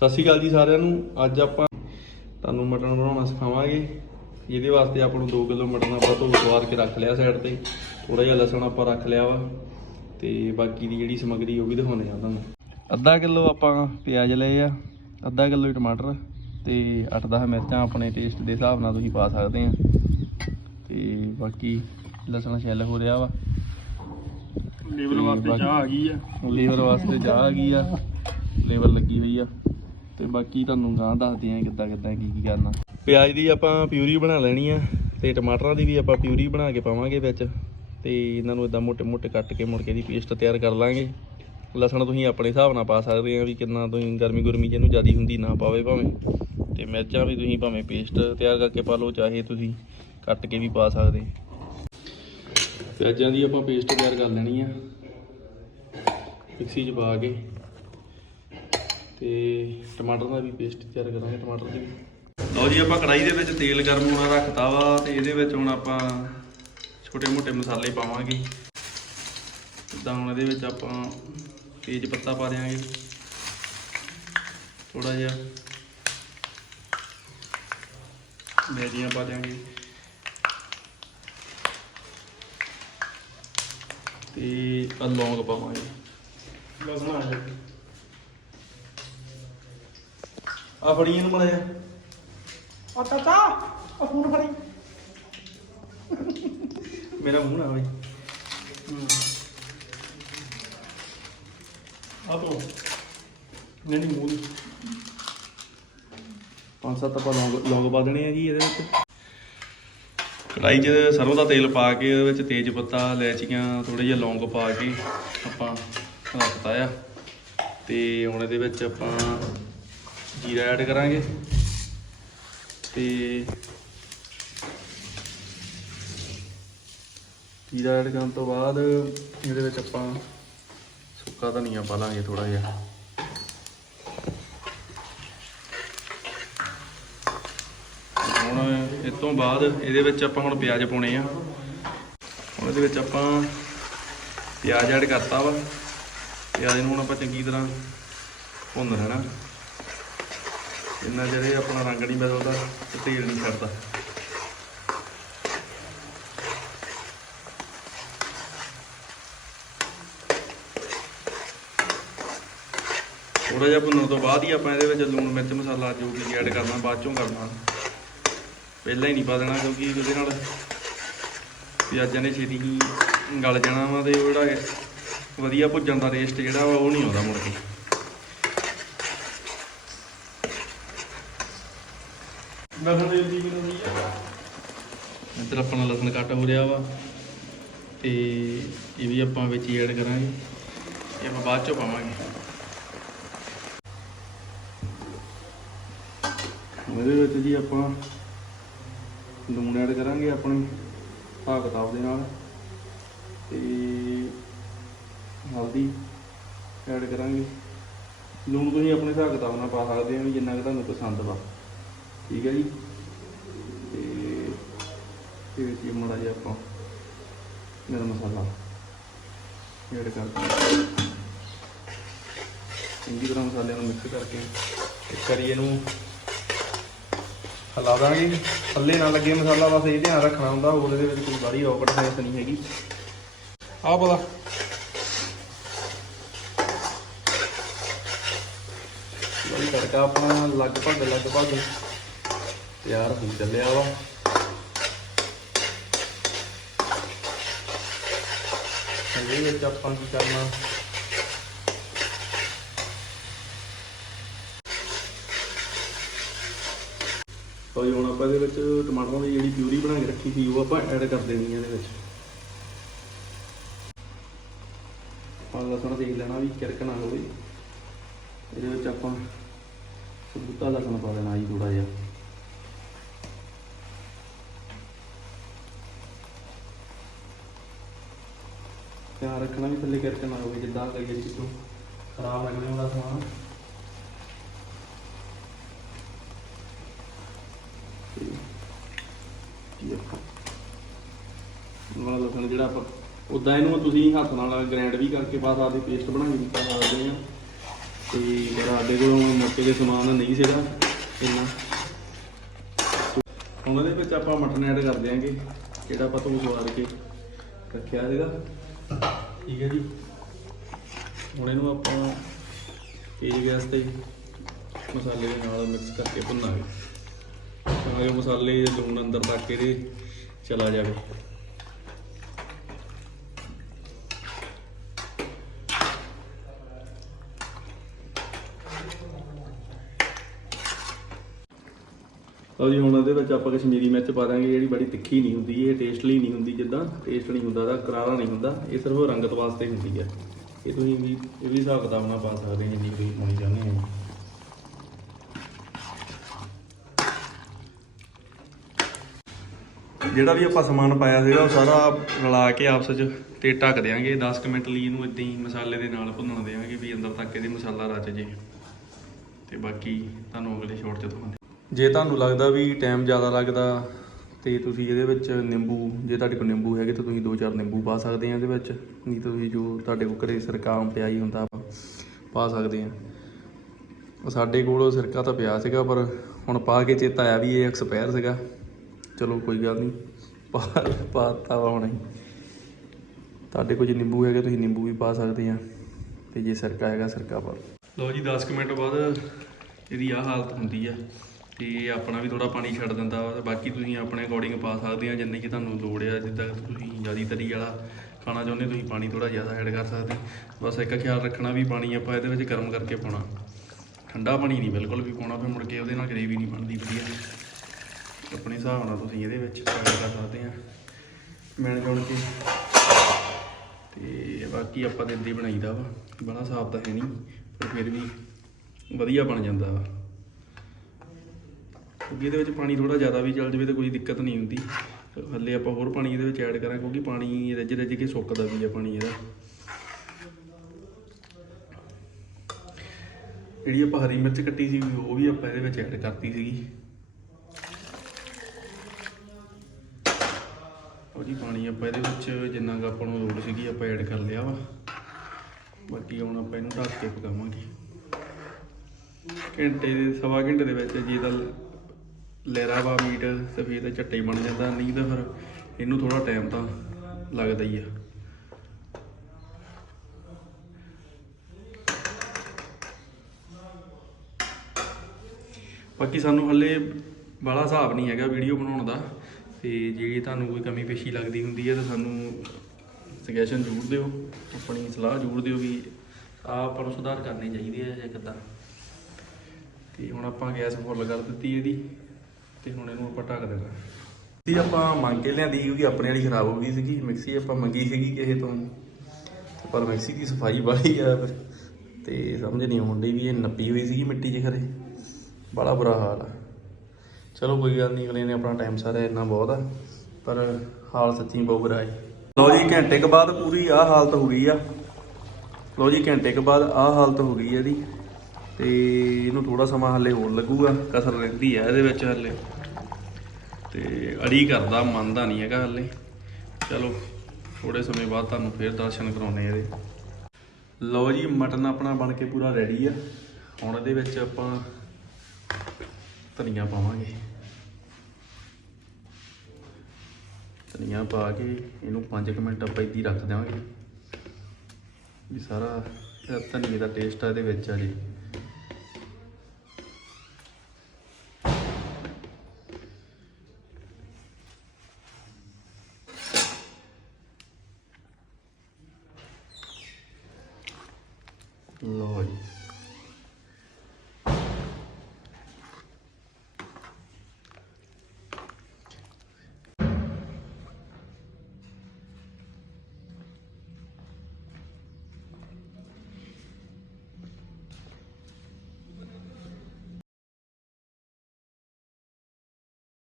ਸਤਿ ਸ਼੍ਰੀ ਅਕਾਲ ਜੀ ਸਾਰਿਆਂ ਨੂੰ। ਅੱਜ ਆਪਾਂ ਤੁਹਾਨੂੰ ਮਟਨ ਬਣਾਉਣਾ ਸਿਖਾਵਾਂਗੇ। ਇਹਦੇ ਵਾਸਤੇ ਆਪਾਂ ਨੂੰ 2 ਕਿਲੋ ਮਟਨ ਆਪਾਂ ਧੋ ਸਵਾਰ ਕੇ ਰੱਖ ਲਿਆ ਸਾਈਡ ਤੇ। ਥੋੜਾ ਜਿਹਾ ਲਸਣ ਆਪਾਂ ਰੱਖ ਲਿਆ ਵਾ। ਤੇ ਬਾਕੀ ਦੀ ਜਿਹੜੀ ਸਮੱਗਰੀ ਉਹ ਵੀ ਦਿਖਾਉਂਦੇ ਆ ਤੁਹਾਨੂੰ। ਅੱਧਾ ਕਿਲੋ ਆਪਾਂ ਪਿਆਜ਼ ਲਏ ਆ ਅੱਧਾ ਕਿਲੋ ਟਮਾਟਰ ਤੇ 8-10 ਮਿਰਚਾਂ ਆਪਣੇ ਟੇਸਟ ਦੇ ਹਿਸਾਬ ਨਾਲ ਤੁਸੀਂ ਪਾ ਸਕਦੇ ਆ। ਤੇ ਬਾਕੀ ਲਸਣ ਛਿੱਲ ਹੋ ਰਿਹਾ ਵਾ। ਲੇਬਲ ਵਾਸਤੇ ਚਾਹ ਆ ਗਈ ਆ। ਲੇਬਰ ਵਾਸਤੇ ਜਾ ਆ ਗਈ ਆ। ਲੇਬਰ ਲੱਗੀ ਹੋਈ ਆ। ਤੇ ਬਾਕੀ ਤੁਹਾਨੂੰ ਗਾਂ ਦੱਸਦੇ ਆ ਕਿੱਦਾਂ ਕਿੱਦਾਂ ਕੀ ਕੀ ਕਰਨਾ। ਪਿਆਜ਼ ਦੀ ਆਪਾਂ ਪਿਊਰੀ ਬਣਾ ਲੈਣੀ ਆ ਤੇ ਟਮਾਟਰਾਂ ਦੀ ਵੀ ਆਪਾਂ ਪਿਊਰੀ ਬਣਾ ਕੇ ਪਾਵਾਂਗੇ ਵਿੱਚ। ਤੇ ਇਹਨਾਂ ਨੂੰ ਇਦਾਂ ਮੋਟੇ ਮੋਟੇ ਕੱਟ ਕੇ ਮੁੜ ਕੇ ਦੀ ਪੇਸਟ ਤਿਆਰ ਕਰ ਲਾਂਗੇ। ਲਸਣ ਤੁਸੀਂ ਆਪਣੇ ਹਿਸਾਬ ਨਾਲ ਪਾ ਸਕਦੇ ਆ ਵੀ ਕਿੰਨਾ ਤੁਸੀਂ ਗਰਮੀ ਗੁਰਮੀ ਜਿਹਨੂੰ ਜ਼ਿਆਦੀ ਹੁੰਦੀ ਨਾ ਪਾਵੇ ਭਾਵੇਂ। ਤੇ ਮਿਰਚਾਂ ਵੀ ਤੁਸੀਂ ਭਾਵੇਂ ਪੇਸਟ ਤਿਆਰ ਕਰਕੇ ਪਾ ਲਓ, ਚਾਹੇ ਤੁਸੀਂ ਕੱਟ ਕੇ ਵੀ ਪਾ ਸਕਦੇ। ਪਿਆਜ਼ਾਂ ਦੀ ਆਪਾਂ ਪੇਸਟ ਤਿਆਰ ਕਰ ਲੈਣੀ ਆ। ਮਿਕਸੀ 'ਚ ਪਾ ਕੇ ਤੇ ਟਮਾਟਰ ਦਾ ਵੀ ਪੇਸਟ ਤਿਆਰ ਕਰਾਂਗੇ ਟਮਾਟਰ ਦੀ ਵੀ। ਲਓ ਜੀ ਆਪਾਂ ਕੜਾਈ ਦੇ ਵਿੱਚ ਤੇਲ ਗਰਮ ਹੋਣਾ ਰੱਖਤਾ ਵਾ ਤੇ ਇਹਦੇ ਵਿੱਚ ਹੁਣ ਆਪਾਂ ਛੋਟੇ ਮੋਟੇ ਮਸਾਲੇ ਪਾਵਾਂਗੇ। ਜਿੱਦਾਂ ਹੁਣ ਇਹਦੇ ਵਿੱਚ ਆਪਾਂ ਤੇਜ ਪੱਤਾ ਪਾ ਦਿਆਂਗੇ। ਥੋੜਾ ਜਿਹਾ ਮੇਰੀਆਂ ਪਾ ਦਿਆਂਗੇ। ਤੇ ਲੌਂਗ ਪਾਵਾਂਗੇ। ਲਸਣ ਆ ਆ ਫੜੀ ਇਹਨੂੰ ਬਣਾਇਆ ਆ ਚਾਚਾ ਆ ਫੋਨ ਫੜੀ। ਮੇਰਾ ਮੂੰਹ ਨਾ ਹੋਵੇ ਆ ਤੋ। ਨਹੀਂ ਨਹੀਂ ਮੂਲ ਪੰਜ ਸੱਤ ਆਪਾਂ ਲੌਂਗ ਲੌਂਗ ਪਾ ਦੇਣੇ ਆ ਜੀ ਇਹਦੇ ਵਿੱਚ। ਕੜਾਈ 'ਚ ਸਰੋਂ ਦਾ ਤੇਲ ਪਾ ਕੇ ਉਹਦੇ ਵਿੱਚ ਤੇਜ ਪੱਤਾ ਇਲਾਇਚੀਆਂ ਥੋੜੇ ਜਿਹਾ ਲੌਂਗ ਪਾ ਕੇ ਆਪਾਂ ਰੱਖਤਾ ਆ। ਤੇ ਹੁਣ ਇਹਦੇ ਵਿੱਚ ਆਪਾਂ ਜੀਰਾ ਐਡ ਕਰਾਂਗੇ। ਤੇ ਜੀਰਾ ਐਡ ਕਰਨ ਤੋਂ ਬਾਅਦ ਇਹਦੇ ਵਿੱਚ ਆਪਾਂ ਸੁੱਕਾ ਧਨੀਆ ਪਾ ਲਾਂਗੇ ਥੋੜਾ ਜਿਹਾ। ਹੁਣ ਇਸ ਤੋਂ ਬਾਅਦ ਇਹਦੇ ਵਿੱਚ ਆਪਾਂ ਹੁਣ ਪਿਆਜ਼ ਪਾਉਣੇ ਆ। ਹੁਣ ਇਹਦੇ ਵਿੱਚ ਆਪਾਂ ਪਿਆਜ਼ ਐਡ ਕਰਤਾ ਵਾ। ਪਿਆਜ਼ ਨੂੰ ਹੁਣ ਆਪਾਂ ਚੰਗੀ ਤਰ੍ਹਾਂ ਭੁੰਨ ਲੈਣਾ। ਇੰਨਾ ਜਿਹੜੇ ਆਪਣਾ ਰੰਗ ਨਹੀਂ ਬਦਲਦਾ ਤੇ ਤੇਲ ਨਹੀਂ ਛੱਡਦਾ ਥੋੜਾ ਜਿਹਾ ਭੁੰਨਣ ਤੋਂ ਬਾਅਦ ਹੀ ਆਪਾਂ ਇਹਦੇ ਵਿੱਚ ਲੂਣ, ਮਿਰਚ, ਮਸਾਲਾ ਜੋ ਵੀ ਐਡ ਕਰਨਾ, ਬਾਅਦ ਚੋਂ ਕਰਨਾ। ਪਹਿਲਾਂ ਹੀ ਨਹੀਂ ਪਾ ਦੇਣਾ, ਕਿਉਂਕਿ ਉਹਦੇ ਨਾਲ ਪਿਆਜ਼ਾਂ ਨੇ ਛੇਤੀ ਹੀ ਗਲ ਜਾਣਾ ਵਾ ਤੇ ਉਹ ਜਿਹੜਾ ਵਧੀਆ ਭੁੱਜਣ ਦਾ ਟੇਸਟ ਜਿਹੜਾ ਵਾ ਉਹ ਨਹੀਂ ਆਉਂਦਾ ਮੁੜ ਕੇ। ਲਸਣ ਦੇ ਦੀ ਆ? ਇੱਧਰ ਆਪਣਾ ਲਸਣ ਕੱਟ ਹੋ ਰਿਹਾ ਵਾ ਤੇ ਇਹ ਵੀ ਆਪਾਂ ਵਿੱਚ ਹੀ ਐਡ ਕਰਾਂਗੇ ਇਹ ਆਪਾਂ ਬਾਅਦ ਚੋਂ ਪਾਵਾਂਗੇ। ਇਹਦੇ ਵਿੱਚ ਜੀ ਆਪਾਂ ਲੂਣ ਐਡ ਕਰਾਂਗੇ ਆਪਣੇ ਹਿਸਾਬ ਕਿਤਾਬ ਦੇ ਨਾਲ ਤੇ ਹਲਦੀ ਐਡ ਕਰਾਂਗੇ। ਲੂਣ ਤੁਸੀਂ ਆਪਣੇ ਹਿਸਾਬ ਕਿਤਾਬ ਨਾਲ ਪਾ ਸਕਦੇ ਹੋ ਜਿੰਨਾ ਕੁ ਤੁਹਾਨੂੰ ਪਸੰਦ ਵਾ। ਠੀਕ ਹੈ ਜੀ। ਤੇ ਇਹ ਵਿੱਚ ਹੀ ਮਾੜਾ ਜਿਹਾ ਆਪਾਂ ਗਰਮ ਮਸਾਲਾ ਐਡ ਕਰ ਚੰਗੀ ਤਰ੍ਹਾਂ ਮਸਾਲਿਆਂ ਨੂੰ ਮਿਕਸ ਕਰਕੇ ਇੱਕ ਵਾਰੀ ਇਹਨੂੰ ਹਿਲਾ ਦਾਂਗੇ। ਥੱਲੇ ਨਾ ਲੱਗੇ ਮਸਾਲਾ, ਬਸ ਇਹ ਧਿਆਨ ਰੱਖਣਾ ਹੁੰਦਾ ਹੋਰ ਇਹਦੇ ਵਿੱਚ ਕੋਈ ਬਾਹਰੀ ਔਕੜ ਸੈਂਸ ਨਹੀਂ ਹੈਗੀ। ਆਹ ਪਤਾ ਇਹ ਤੜਕਾ ਆਪਣਾ ਲਗਭਗ ਲਗਭਗ ਤਿਆਰ ਹੋ ਚੱਲਿਆ ਵਾ। ਇਹਦੇ ਵਿੱਚ ਆਪਾਂ ਕੀ ਕਰਨਾ? ਤਾਂ ਜੀ ਹੁਣ ਆਪਾਂ ਇਹਦੇ ਵਿੱਚ ਟਮਾਟਰਾਂ ਦੀ ਜਿਹੜੀ ਪਿਊਰੀ ਬਣਾ ਕੇ ਰੱਖੀ ਸੀ, ਉਹ ਆਪਾਂ ਐਡ ਕਰ ਦੇਣੀ ਹੈ ਇਹਦੇ ਵਿੱਚ। ਆਪਾਂ ਲਸਣ ਦੇਖ ਲੈਣਾ ਵੀ ਕਿਰਕ ਨਾ ਹੋਵੇ। ਇਹਦੇ ਵਿੱਚ ਆਪਾਂ ਸਬੂਤਾ ਲਸਣ ਪਾ ਦੇਣਾ ਜੀ ਥੋੜਾ ਜਿਹਾ। ਧਿਆਨ ਰੱਖਣਾ ਵੀ ਥੱਲੇ ਕਰਕੇ ਨਾ ਹੋਵੇ ਜਿੱਦਾਂ ਕਰੀਏ ਚੀਜ਼ੋਂ ਖਰਾਬ ਲੱਗਣੇ ਉਹਦਾ ਸਮਾਨ। ਤੇ ਇਹ ਜਿਹੜਾ ਆਪਾਂ ਉਦਾਂ ਇਹਨੂੰ ਤੁਸੀਂ ਹੱਥ ਨਾਲ ਗ੍ਰਾਈਂਡ ਵੀ ਕਰਕੇ ਪਾ ਸਕਦੇ ਪੇਸਟ ਬਣਾ ਕੇ ਵੀ ਪਾ ਸਕਦੇ ਆ। ਤੇ ਪਰ ਸਾਡੇ ਕੋਲ ਮੌਕੇ ਦੇ ਸਮਾਨ ਨਹੀਂ ਸੀਗਾ, ਇੰਨਾ। ਹੁਣ ਇਹਦੇ ਵਿੱਚ ਆਪਾਂ ਮਟਨ ਐਡ ਕਰ ਦਿਆਂਗੇ, ਜਿਹੜਾ ਆਪਾਂ ਤੋਂ ਸਵਾਰ ਕੇ ਰੱਖਿਆ ਸੀਗਾ। ਠੀਕ ਹੈ ਜੀ। ਹੁਣ ਇਹਨੂੰ ਆਪਾਂ ਤੇਜ਼ ਗੈਸ ਤੇ ਮਸਾਲੇ ਦੇ ਨਾਲ ਮਿਕਸ ਕਰਕੇ ਭੁੰਨਾਂਗੇ। ਤਾਂ ਕਿ ਮਸਾਲੇ ਲੂਣ ਅੰਦਰ ਤੱਕ ਇਹਦੇ ਚਲਾ ਜਾਵੇ। ਲਓ ਜੀ ਹੁਣ ਇਹਦੇ ਵਿੱਚ ਆਪਾਂ ਕਸ਼ਮੀਰੀ ਮਿਰਚ ਪਾ ਦਾਂਗੇ ਜਿਹੜੀ ਬੜੀ ਤਿੱਖੀ ਨਹੀਂ ਹੁੰਦੀ, ਇਹ ਟੇਸਟਲੀ ਨਹੀਂ ਹੁੰਦੀ, ਜਿੱਦਾਂ ਟੇਸਟ ਨਹੀਂ ਹੁੰਦਾ ਦਾ ਕਰਾਰਾ ਨਹੀਂ ਹੁੰਦਾ, ਇਹ ਸਿਰਫ ਰੰਗਤ ਵਾਸਤੇ ਹੁੰਦੀ ਹੈ। ਇਹ ਤੁਸੀਂ ਵੀ, ਇਹ ਵੀ ਹਿਸਾਬ ਕਿਤਾਬ ਨਾਲ ਪਾ ਸਕਦੇ ਹੋ, ਜਿੰਨੀ ਤੁਸੀਂ ਪਾਉਣੀ ਚਾਹੁੰਦੇ ਹੋ। ਜਿਹੜਾ ਵੀ ਆਪਾਂ ਸਮਾਨ ਪਾਇਆ ਸੀਗਾ, ਉਹ ਸਾਰਾ ਰਲਾ ਕੇ ਆਪਸ ਵਿੱਚ ਤੇ ਢੱਕ ਦੇਾਂਗੇ 10 ਕੁ ਮਿੰਟ ਲਈ ਇਹਨੂੰ ਇਦਾਂ ਹੀ ਮਸਾਲੇ ਦੇ ਨਾਲ ਭੁੰਨਣ ਦੇਵਾਂਗੇ ਵੀ ਅੰਦਰ ਤੱਕ ਇਹਦੇ ਮਸਾਲਾ ਰਚ ਜੇ। ਤੇ ਬਾਕੀ ਤੁਹਾਨੂੰ ਅਗਲੇ ਸ਼ਾਟ 'ਚ ਦਿਖਾਉਂਦੇ ਜੇ ਤੁਹਾਨੂੰ ਲੱਗਦਾ ਵੀ ਟਾਈਮ ਜ਼ਿਆਦਾ ਲੱਗਦਾ ਤੇ ਤੁਸੀਂ ਇਹਦੇ ਵਿੱਚ ਨਿੰਬੂ, ਜੇ ਤੁਹਾਡੇ ਕੋਲ ਨਿੰਬੂ ਹੈਗੇ ਤਾਂ ਤੁਸੀਂ ਦੋ ਚਾਰ ਨਿੰਬੂ ਪਾ ਸਕਦੇ ਆ ਇਹਦੇ ਵਿੱਚ। ਨਹੀਂ ਤਾਂ ਤੁਸੀਂ ਜੋ ਤੁਹਾਡੇ ਕੋਲ ਘਰੇ ਸਿਰਕਾ ਪਿਆ ਹੀ ਹੁੰਦਾ ਪਾ ਸਕਦੇ ਆ। ਸਾਡੇ ਕੋਲ ਸਿਰਕਾ ਤਾਂ ਪਿਆ ਸੀਗਾ, ਪਰ ਹੁਣ ਪਾ ਕੇ ਚੇਤਾ ਆਇਆ ਵੀ ਇਹ ਐਕਸਪਾਇਰ ਸੀਗਾ। ਚਲੋ ਕੋਈ ਗੱਲ ਨਹੀਂ, ਪਾ, ਪਾਤਾ ਵਾ ਹੁਣ। ਹੀ ਤੁਹਾਡੇ ਕੋਲ ਜੇ ਨਿੰਬੂ ਹੈਗਾ ਤੁਸੀਂ ਨਿੰਬੂ ਵੀ ਪਾ ਸਕਦੇ ਆ। ਤੇ ਜੇ ਸਿਰਕਾ ਹੈਗਾ ਸਿਰਕਾ ਪਾ। ਲਓ ਜੀ 10 ਕੁ ਮਿੰਟ ਬਾਅਦ ਇਹਦੀ ਆ ਹਾਲਤ ਹੁੰਦੀ ਆ। ਤੇ ਆਪਣਾ ਵੀ ਥੋੜਾ ਪਾਣੀ ਛੱਡ ਦਿੰਦਾ ਵਾ ਤੇ ਬਾਕੀ ਤੁਸੀਂ ਆਪਣੇ ਅਕੋਰਡਿੰਗ ਪਾ ਸਕਦੇ ਆ, ਜਿੰਨੀ ਕਿ ਤੁਹਾਨੂੰ ਲੋੜ ਆ, ਜਿੱਦਾਂ ਤੁਸੀਂ ਜ਼ਿਆਦੀ ਤਰੀ ਵਾਲਾ ਖਾਣਾ ਚਾਹੁੰਦੇ ਤੁਸੀਂ ਪਾਣੀ ਥੋੜਾ ਜ਼ਿਆਦਾ ਐਡ ਕਰ ਸਕਦੇ। ਬਸ ਇੱਕ ਖਿਆਲ ਰੱਖਣਾ ਵੀ ਪਾਣੀ ਆਪਾਂ ਇਹਦੇ ਵਿੱਚ ਗਰਮ ਕਰਕੇ ਪਾਉਣਾ। ਠੰਡਾ ਪਾਣੀ ਨਹੀਂ ਬਿਲਕੁਲ ਵੀ ਪਾਉਣਾ, ਫਿਰ ਮੁੜ ਕੇ ਉਹਦੇ ਨਾਲ ਗਰੇਵੀ ਨਹੀਂ ਬਣਦੀ ਵਧੀਆ। ਆਪਣੇ ਹਿਸਾਬ ਨਾਲ ਤੁਸੀਂ ਇਹਦੇ ਵਿੱਚ ਐਡ ਕਰ ਸਕਦੇ ਆ। ਮਿਲ ਜੁਲ ਕੇ। ਤੇ ਬਾਕੀ ਆਪਾਂ ਤੇ ਇੱਦਾਂ ਹੀ ਬਣਾਈਦਾ ਵਾ। ਬੜਾ ਸਾਫ਼ ਤਾਂ ਹੈ ਨਹੀਂ, ਪਰ ਫਿਰ ਵੀ ਵਧੀਆ ਬਣ ਜਾਂਦਾ ਵਾ। ਕਿਉਂਕਿ ਇਹਦੇ ਵਿੱਚ ਪਾਣੀ ਥੋੜਾ ਜ਼ਿਆਦਾ ਵੀ ਚੱਲ ਜਾਵੇ ਤਾਂ ਕੋਈ ਦਿੱਕਤ ਨਹੀਂ ਹੁੰਦੀ। ਹੱਲੇ ਆਪਾਂ ਹੋਰ ਪਾਣੀ ਇਹਦੇ ਵਿੱਚ ਐਡ ਕਰਾਂ ਕਿਉਂਕਿ ਪਾਣੀ ਰੱਜ ਰੱਜ ਕੇ ਸੁੱਕਦਾ ਵੀ ਆ ਪਾਣੀ ਇਹਦਾ। ਜਿਹੜੀ ਆਪਾਂ ਹਰੀ ਮਿਰਚ ਕੱਟੀ ਸੀ, ਉਹ ਵੀ ਆਪਾਂ ਇਹਦੇ ਵਿੱਚ ਐਡ ਕਰਤੀ ਸੀਗੀ। ਉਹ ਜੀ, ਪਾਣੀ ਆਪਾਂ ਇਹਦੇ ਵਿੱਚ ਜਿੰਨਾ ਕੁ ਆਪਾਂ ਨੂੰ ਲੋੜ ਸੀਗੀ ਆਪਾਂ ਐਡ ਕਰ ਲਿਆ ਵਾ। ਬਾਕੀ ਹੁਣ ਆਪਾਂ ਇਹਨੂੰ ਢੱਕ ਕੇ ਪਕਾਵਾਂਗੇ। ਘੰਟੇ ਦੇ, ਸਵਾ ਘੰਟੇ ਦੇ ਵਿੱਚ ਜੇ ਤਾਂ ਲਹਿਰਾ ਵਾ ਮੀਟ ਸਫੇਦ ਝੱਟੇ ਬਣ ਜਾਂਦਾ, ਨਹੀਂ ਤਾਂ ਫਿਰ ਇਹਨੂੰ ਥੋੜਾ ਟਾਈਮ ਤਾਂ ਲੱਗਦਾ ਹੀ ਆ। ਬਾਕੀ ਸਾਨੂੰ ਹੱਲੇ ਬਾਲਾ ਹਿਸਾਬ ਨਹੀਂ ਹੈਗਾ ਵੀਡੀਓ ਬਣਾਉਣ ਦਾ, ਤੇ ਜੇ ਤੁਹਾਨੂੰ ਕੋਈ ਕਮੀ ਪੇਸ਼ੀ ਲੱਗਦੀ ਹੁੰਦੀ ਹੈ ਤਾਂ ਸਾਨੂੰ ਸੁਜੈਸ਼ਨ ਜ਼ਰੂਰ ਦਿਓ, ਆਪਣੀ ਸਲਾਹ ਜ਼ਰੂਰ ਦਿਓ ਵੀ ਆਹ ਆਪਾਂ ਨੂੰ ਸੁਧਾਰ ਕਰਨੇ ਚਾਹੀਦੇ ਹੈ ਜਾਂ ਕਿੱਦਾਂ। ਤੇ ਹੁਣ ਆਪਾਂ ਗੈਸ ਫੁੱਲ ਕਰ ਦਿੱਤੀ ਇਹਦੀ। ਤੇ ਹੁਣ ਇਹਨੂੰ ਆਪਾਂ ਢੱਕ ਦੇਣਾ। ਮਿਕਸੀ ਆਪਾਂ ਮੰਗ ਕੇ ਲਿਆਂਦੀ ਕਿਉਂਕਿ ਆਪਣੇ ਵਾਲੀ ਖਰਾਬ ਹੋ ਗਈ ਸੀਗੀ, ਮਿਕਸੀ ਆਪਾਂ ਮੰਗੀ ਸੀਗੀ ਕਿਸੇ ਤੋਂ। ਪਰ ਮਿਕਸੀ ਦੀ ਸਫ਼ਾਈ ਵਾਲੀ ਆ ਫਿਰ, ਤੇ ਸਮਝ ਨਹੀਂ ਆਉਂਦੀ ਵੀ ਇਹ ਨੱਪੀ ਹੋਈ ਸੀਗੀ ਮਿੱਟੀ 'ਚ ਖਰੇ। ਬੜਾ ਬੁਰਾ ਹਾਲ ਆ। ਚਲੋ ਕੋਈ ਗੱਲ ਨਹੀਂ, ਅਗਲੇ ਨੇ ਆਪਣਾ ਟਾਈਮ ਸਾਰਾ ਇੰਨਾ ਬਹੁਤ ਆ, ਪਰ ਹਾਲ ਸੱਚੀ ਬਹੁਤ ਬੁਰਾ ਹੈ। ਲਓ ਜੀ, ਘੰਟੇ ਕੁ ਬਾਅਦ ਪੂਰੀ ਆਹ ਹਾਲਤ ਹੋ ਗਈ ਆ। ਲਓ ਜੀ, ਘੰਟੇ ਕੁ ਬਾਅਦ ਆਹ ਹਾਲਤ ਹੋ ਗਈ ਹੈ ਇਹਦੀ। ਤੇ ਇਹਨੂੰ ਥੋੜਾ ਸਮਾਂ ਹੱਲੇ ਹੋਰ ਲੱਗੂਗਾ, ਕਸਰ ਰਹਿੰਦੀ ਆ ਇਹਦੇ ਵਿੱਚ ਹੱਲੇ। ਤੇ ਅੜੀ ਕਰਦਾ, ਮੰਨਦਾ ਨਹੀਂ ਹੈਗਾ ਹੱਲੇ। ਚਲੋ ਥੋੜੇ ਸਮੇਂ ਬਾਅਦ ਤੁਹਾਨੂੰ ਫੇਰ ਦਰਸ਼ਨ ਕਰਾਉਣੇ ਇਹਦੇ। ਲਓ ਜੀ, ਮਟਨ ਆਪਣਾ ਬਣ ਕੇ ਪੂਰਾ ਰੈਡੀ ਆ। ਹੁਣ ਇਹਦੇ ਵਿੱਚ ਆਪਾਂ ਧਨੀਆ ਪਾਵਾਂਗੇ। ਧਨੀਆ ਪਾ ਕੇ ਇਹਨੂੰ 5 ਮਿੰਟ ਆਪਾਂ ਇੱਦੀ ਰੱਖ ਦੇਵਾਂਗੇ ਵੀ ਸਾਰਾ ਧਨੀਏ ਦਾ ਟੇਸਟ ਆ ਇਹਦੇ ਵਿੱਚ ਆ ਜੀ।